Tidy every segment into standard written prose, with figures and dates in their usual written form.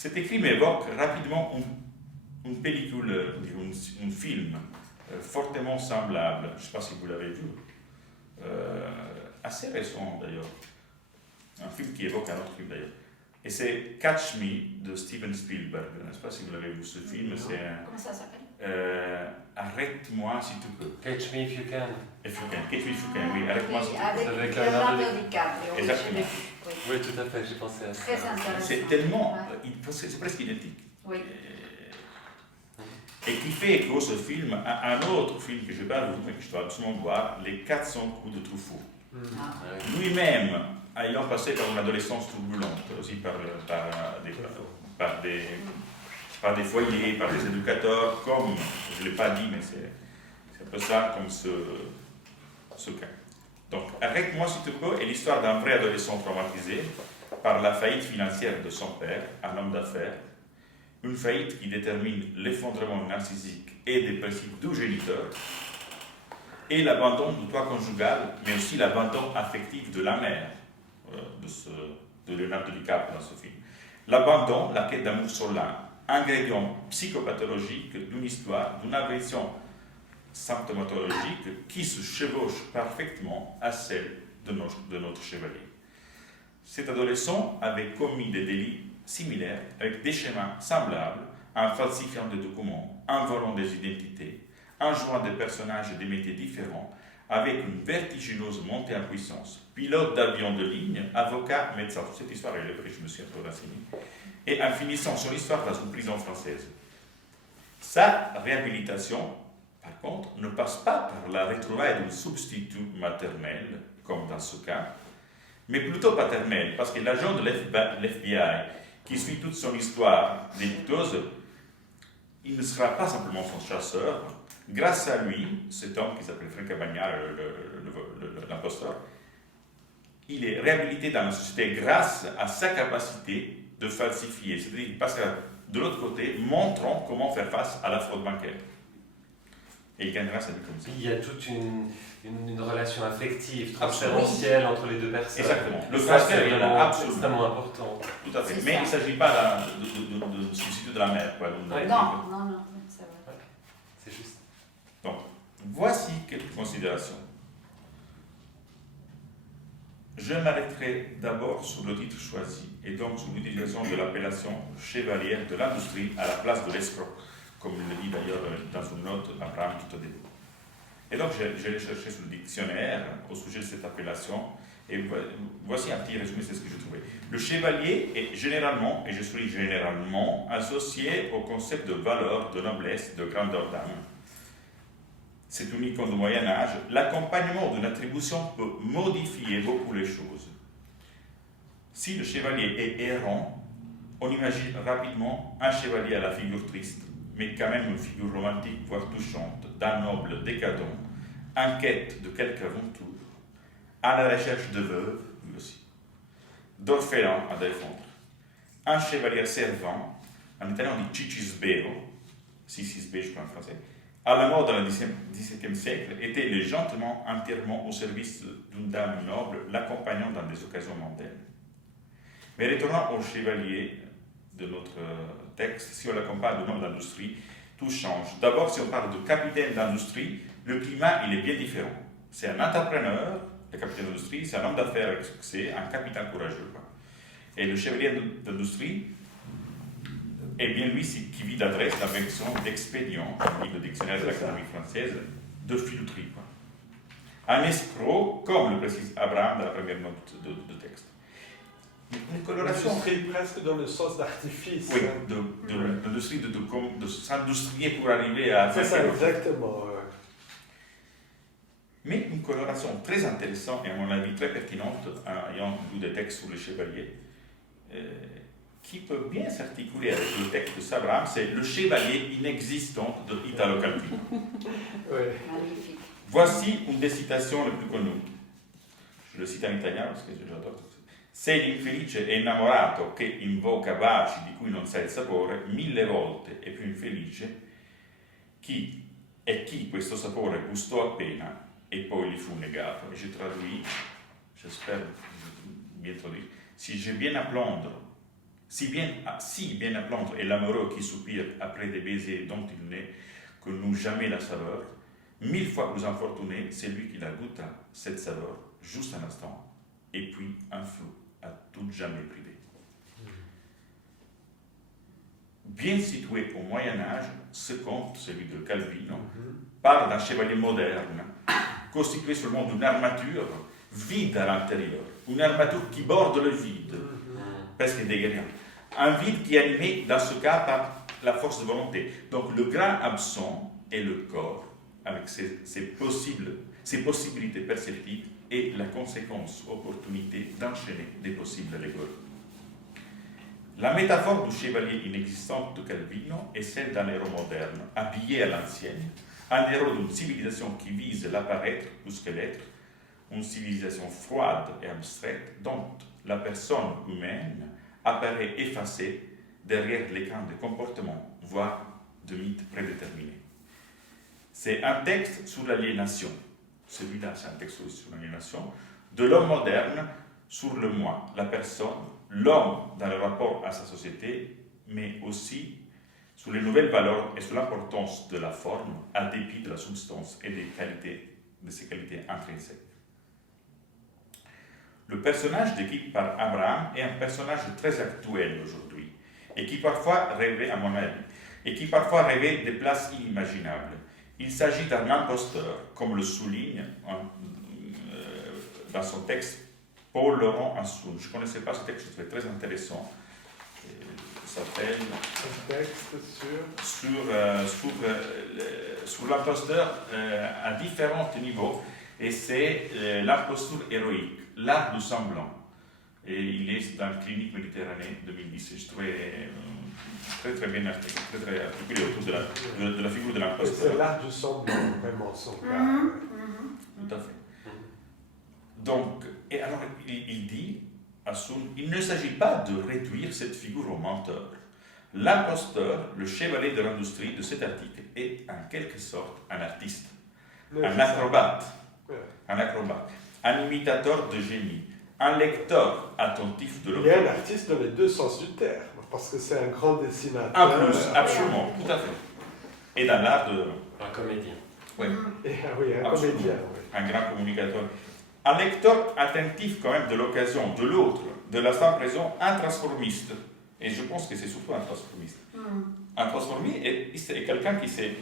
Cet écrit m'évoque rapidement une pellicule, un film fortement semblable, je ne sais pas si vous l'avez vu, assez récent d'ailleurs, un film qui évoque un autre film d'ailleurs. Et c'est Catch Me de Steven Spielberg. Je ne sais pas si vous l'avez vu ce film. Comment ça s'appelle? Arrête-moi si tu peux. Catch Me If You Can. If you can. Catch Me if you can, oui, arrête-moi si tu peux. Avec Avec Leonardo DiCaprio. Oui, Exactement. je l'ai vu. Oui. Oui, tout à fait, j'ai pensé à ça. Très intéressant. C'est tellement. Ouais. C'est presque identique. Oui. Et qui fait écho ce film à un autre film que je n'ai pas vu, mais que je dois absolument voir, Les 400 coups de Truffaut. Ah. Lui-même, ayant passé par une adolescence turbulente, aussi par des foyers, par des éducateurs, comme, je ne l'ai pas dit, mais c'est un peu ça, comme ce cas. Donc, Arrête-moi si tu peux est l'histoire d'un vrai adolescent traumatisé par la faillite financière de son père, un homme d'affaires, une faillite qui détermine l'effondrement narcissique et dépressif du géniteur, et l'abandon du toit conjugal, mais aussi l'abandon affectif de la mère de Leonardo DiCaprio dans ce film. L'abandon, la quête d'amour sur l'âme, ingrédient psychopathologique d'une histoire, d'une agression symptomatologique qui se chevauche parfaitement à celle de notre chevalier. Cet adolescent avait commis des délits similaires avec des schémas semblables en falsifiant des documents, en volant des identités, en jouant des personnages et des métiers différents, avec une vertigineuse montée en puissance. Pilote d'avion de ligne, avocat, médecin. Toute cette histoire est vraie, je me suis un peu renseigné. Et en finissant son histoire dans une prison française. Sa réhabilitation, par contre, ne passe pas par la retrouvaille d'un substitut maternel, comme dans ce cas, mais plutôt paternel, parce que l'agent de l'FBI, qui suit toute son histoire délictueuse, il ne sera pas simplement son chasseur. Grâce à lui, cet homme qui s'appelle Frank Cabagnard, l'imposteur, il est réhabilité dans la société grâce à sa capacité de falsifier. C'est-à-dire qu'il passe de l'autre côté, montrant comment faire face à la fraude bancaire. Et il gagnera sa vie comme ça. Il y a toute une relation affective, transférentielle entre les deux personnes. Exactement. Le Ça, transfert c'est est vraiment absolument extrêmement important. Tout à fait. C'est Mais ça. il ne s'agit pas de substitut de la mère. Quoi. Ouais. Non, c'est vrai. C'est juste. Donc, voici quelques considérations. Je m'arrêterai d'abord sur le titre choisi, et donc sur l'utilisation de l'appellation chevalière de l'industrie à la place de l'escroc, comme il le dit d'ailleurs dans une note Abraham tout au début. Et donc, j'ai cherché sur le dictionnaire au sujet de cette appellation, et voici un petit résumé, c'est ce que j'ai trouvé. Le chevalier est généralement, et je suis généralement, associé au concept de valeur, de noblesse, de grandeur d'âme. C'est une icône du Moyen-Âge. L'accompagnement d'une attribution peut modifier beaucoup les choses. Si le chevalier est errant, on imagine rapidement un chevalier à la figure triste, mais quand même une figure romantique, voire touchante, d'un noble décadent, en quête de quelque aventure, à la recherche de veuves, lui aussi, d'orphelins à défendre. Un chevalier servant, en italien on dit cicisbeo, je crois en français, à la mode dans le XVIIe siècle, était le gentleman entièrement au service d'une dame noble, l'accompagnant dans des occasions mondaines. Mais retournant au chevalier de notre texte, si on l'accompagne de nom d'industrie, tout change. D'abord, si on parle de capitaine d'industrie, le climat il est bien différent. C'est un entrepreneur, le capitaine d'industrie, c'est un homme d'affaires avec succès, un capitaine courageux. Quoi. Et le chevalier d'industrie, eh bien lui qui vit d'adresse la version d'expédient, comme dit le dictionnaire de l'Académie française, de filouterie. Quoi. Un escroc, comme le précise Abraham dans la première note de texte. Une coloration. L'industrie presque dans le sens d'artifice. Oui, de l'industrie de s'industrier pour arriver à... C'est ça, exactement. Mais une coloration très intéressante et à mon avis très pertinente, ayant lu des textes sur les chevaliers, qui peut bien s'articuler avec le texte de Abraham, c'est le chevalier inexistant de Italo Calvino. Ouais. Magnifique. Voici une des citations les plus connues. Je le cite en italien parce que j'adore. Sei l'infelice innamorato che invoca baci di cui non sa il sapore, 1000 volte è più infelice chi questo sapore gustò appena e poi gli fu negato. Et je traduis, j'espère bien traduire. Si j'ai bien à plaindre si bien à plaindre est l'amoureux qui soupire après des baisers dont il n'est que nous jamais la saveur, 1000 fois plus infortuné, c'est lui qui la goûta, cette saveur, juste un instant, et puis un flou à tout jamais privé. Bien situé au Moyen-Âge, ce conte, celui de Calvino, parle d'un chevalier moderne, constitué seulement d'une armature vide à l'intérieur, une armature qui borde le vide, presque déguerrant. Un vide qui est animé, dans ce cas, par la force de volonté. Donc le grand absent est le corps, avec ses possibilités perceptives et la conséquence, opportunité d'enchaîner des possibles allégories. La métaphore du chevalier inexistant de Calvino est celle d'un héros moderne, habillé à l'ancienne, un héros d'une civilisation qui vise l'apparaître plus que l'être, une civilisation froide et abstraite dont la personne humaine apparaît effacée derrière l'écran de comportements, voire de mythes prédéterminés. C'est un texte sur l'aliénation, celui-là c'est un texte sur l'aliénation, de l'homme moderne sur le moi, la personne, l'homme dans le rapport à sa société, mais aussi sur les nouvelles valeurs et sur l'importance de la forme, à dépit de la substance et de ses qualités intrinsèques. Le personnage décrit par Abraham est un personnage très actuel aujourd'hui, et qui parfois rêvait, à mon avis, des places inimaginables. Il s'agit d'un imposteur, comme le souligne dans son texte Paul Laurent Assoun. Je ne connaissais pas ce texte, je trouvais très intéressant. Il s'appelle... Un texte sur l'imposteur à différents niveaux, et c'est l'imposture héroïque, l'art du semblant. Et il est dans la Clinique Méditerranée 2010. Je trouvais très très bien très articulé autour de la figure de l'imposteur. C'est l'art du semblant, vraiment, son cas. Tout à fait. Donc, et alors il dit, Assoun, il ne s'agit pas de réduire cette figure au menteur. L'imposteur, le chevalier de l'industrie de cet article, est en quelque sorte un artiste, un acrobate, un imitateur de génie, un lecteur attentif de l'auteur. Il est un artiste dans les deux sens du terme, parce que c'est un grand dessinateur. En plus, absolument, tout à fait. Et dans l'art de... Un comédien. Oui, Oui, un comédien. Oui. un grand communicateur. Un lecteur attentif quand même de l'occasion, de l'autre, de l'instant présent, un transformiste. Et je pense que c'est surtout un transformiste. Un transformiste est quelqu'un qui sait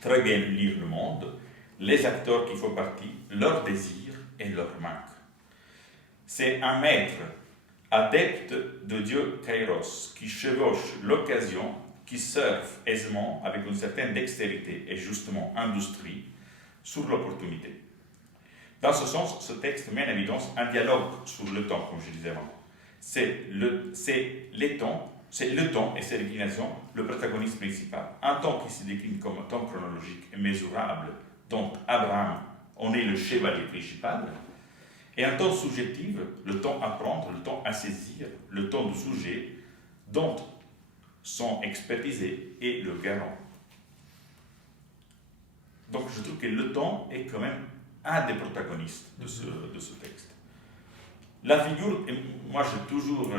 très bien lire le monde, les acteurs qui font partie, leurs désirs et leurs manques. C'est un maître, adepte de Dieu Kairos, qui chevauche l'occasion, qui surfe aisément avec une certaine dextérité et justement industrie sur l'opportunité. Dans ce sens, ce texte met en évidence un dialogue sur le temps, comme je disais avant. C'est le temps et ses déclinations, le protagoniste principal. Un temps qui se décline comme un temps chronologique et mesurable, dont Abraham en est le chevalier principal, et un temps subjectif, le temps à prendre, le temps à saisir, le temps du sujet, dont son expertisé est le garant. Donc je trouve que le temps est quand même un des protagonistes de ce texte. La figure, moi j'ai toujours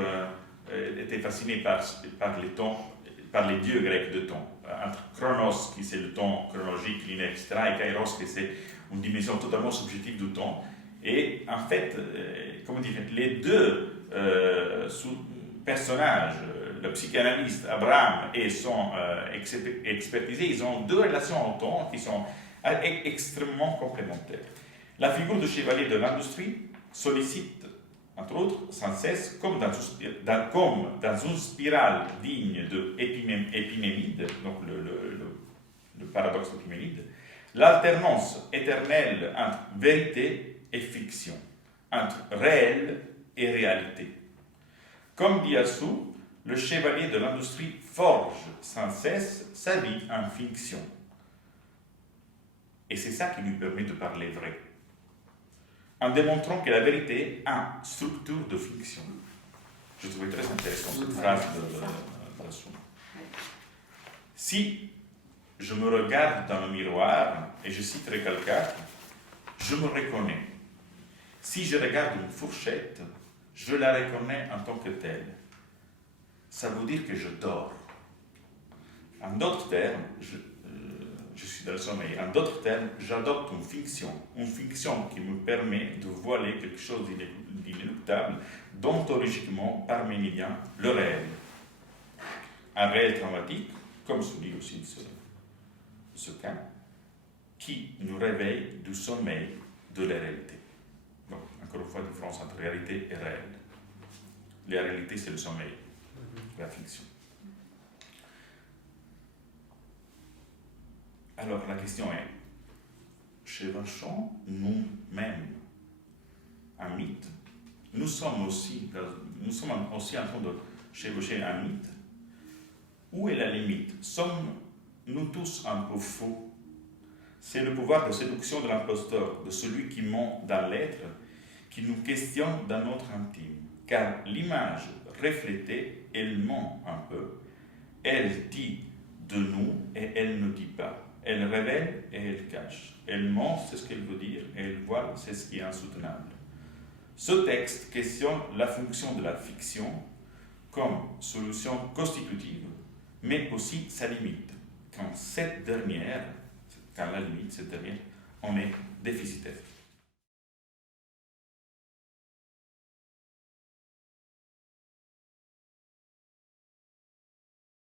été fasciné par les temps, par les dieux grecs de temps. Entre Chronos, qui c'est le temps chronologique, linéaire, etc., et Kairos, qui c'est une dimension totalement subjective du temps. Et en fait, comment dire, les deux personnages, le psychanalyste Abraham et son expertisé, ils ont deux relations au temps qui sont extrêmement complémentaires. La figure du chevalier de l'industrie sollicite, entre autres, sans cesse, comme dans une spirale digne de Épiménide, donc le paradoxe d'Épiménide, l'alternance éternelle entre vérité et fiction, entre réel et réalité. Comme dit Assou, le chevalier de l'industrie forge sans cesse sa vie en fiction. Et c'est ça qui lui permet de parler vrai, en démontrant que la vérité a structure de fiction. Je trouvais très intéressant cette phrase d'Assou. Si je me regarde dans le miroir, et je citerai quelqu'un, je me reconnais. Si je regarde une fourchette, je la reconnais en tant que telle. ça veut dire que je dors. En d'autres termes, je suis dans le sommeil. En d'autres termes, j'adopte une fiction qui me permet de voiler quelque chose d'inéluctable, d'ontologiquement parménidien, le réel. Un réel traumatique, comme celui aussi de ce cas, qui nous réveille du sommeil de la réalité. Donc, encore une fois, différence entre réalité et réel. La réalité, c'est le sommeil, la fiction. Alors, la question est, cherchons nous-mêmes un mythe? Nous sommes aussi en train de chevaucher un mythe. Où est la limite? Sommes-nous tous un peu faux? C'est le pouvoir de séduction de l'imposteur, de celui qui ment dans l'être, qui nous questionne dans notre intime. Car l'image reflétée, elle ment un peu. Elle dit de nous et elle ne dit pas. Elle révèle et elle cache. Elle ment, c'est ce qu'elle veut dire, et elle voile, c'est ce qui est insoutenable. Ce texte questionne la fonction de la fiction comme solution constitutive, mais aussi sa limite, quand la limite, cette dernière, en est déficitaire.